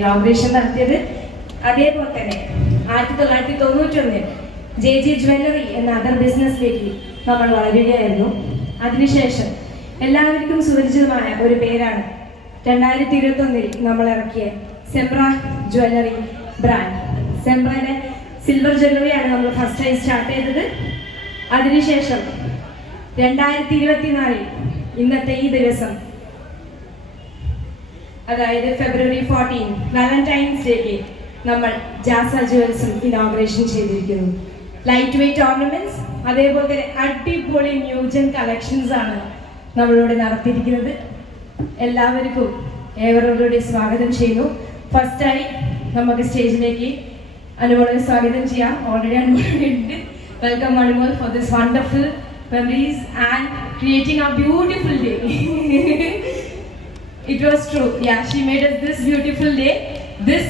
Inauguration നടത്തിയത് അതേപോലെ തന്നെ ആയിരത്തി തൊള്ളായിരത്തി തൊണ്ണൂറ്റി ഒന്നിൽ ജെ ജെ ജ്വല്ലറി എന്ന അതർ ബിസിനസ്സിലേക്ക് നമ്മൾ വളരുകയായിരുന്നു. അതിനുശേഷം എല്ലാവർക്കും സുപരിചിതമായ ഒരു പേരാണ് രണ്ടായിരത്തി ഇരുപത്തി ഒന്നിൽ നമ്മൾ ഇറക്കിയ സെംബ്ര ജ്വല്ലറി ബ്രാൻഡ് സെംബ്രയുടെ സിൽവർ ജ്വല്ലറിയാണ് നമ്മൾ ഫസ്റ്റ് ടൈം സ്റ്റാർട്ട് ചെയ്തത്. അതിനുശേഷം രണ്ടായിരത്തി ഇരുപത്തിനാലിൽ ഇന്നത്തെ ഈ ദിവസം അതായത് ഫെബ്രുവരി ഫോർട്ടീൻ വാലന്റൈൻസ് ഡേക്ക് നമ്മൾ ജാസ ജുവൽസും ഇനോഗ്രേഷൻ ചെയ്തിരിക്കുന്നു. ലൈറ്റ് വെയിറ്റ് ഓർണമെന്റ്സ് അതേപോലെ തന്നെ അടിപൊളി ന്യൂജൻ കളക്ഷൻസ് ആണ് നമ്മളിവിടെ നടത്തിയിരിക്കുന്നത്. എല്ലാവർക്കും ഏവരോടുകൂടി സ്വാഗതം ചെയ്യുന്നു. ഫസ്റ്റായി നമുക്ക് സ്റ്റേജിലേക്ക് അനുമോളെ സ്വാഗതം ചെയ്യാം. Already അനുമോളുണ്ട് welcome Anumol for this wonderful memories and creating a beautiful day It was true. Yeah, she made us this beautiful day. This